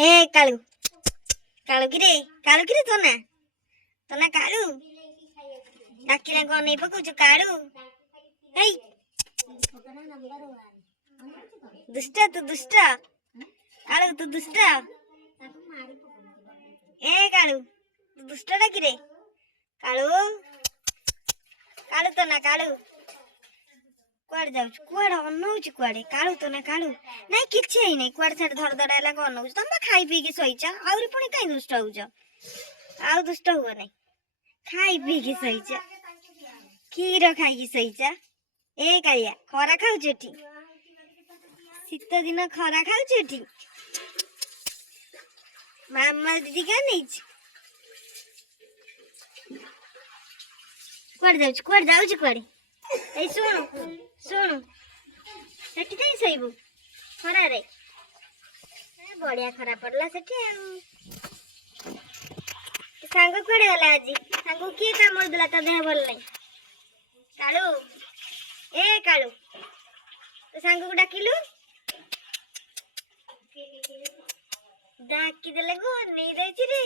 हे काळू काळू किरे तो ना काळू डाकिला कोण नाही पकवଛୁ काळू हे दुष्ट तू दुष्ट काळू तू दुष्ट ए काळू तू दुष्ट डाकिरे काळू काळू तो ना काळू कुआड़े जाऊछु कुआड़े अनौछु कुआड़े काळू तो ना काळू नहीं किछि ही नहीं कुआड़े छाड़ धड़ धड़ाला को अनौछु तम खाई पी के सोईचा आउरी पुणी काई दुष्ट होउछ आउ दुष्ट हुआ नहीं खाई पी के सोईचा खीर खाई के सोईचा ए कालिया खरा खाउछेटी शीत दिन खरा खाउछेटी मामा दीदी का नहीं कुआड़े जाऊछु कुआड़े ए सुनु सेठी काई सईबू खरा रे बढ़िया खरा पड़ला सेठी सांग कुआड़े गला आज सांग किए कामड़ देला ता देह भल नहीं कालू ए कालू तो सांग को डाकिलु डाकी देले गो नहीं देछि रे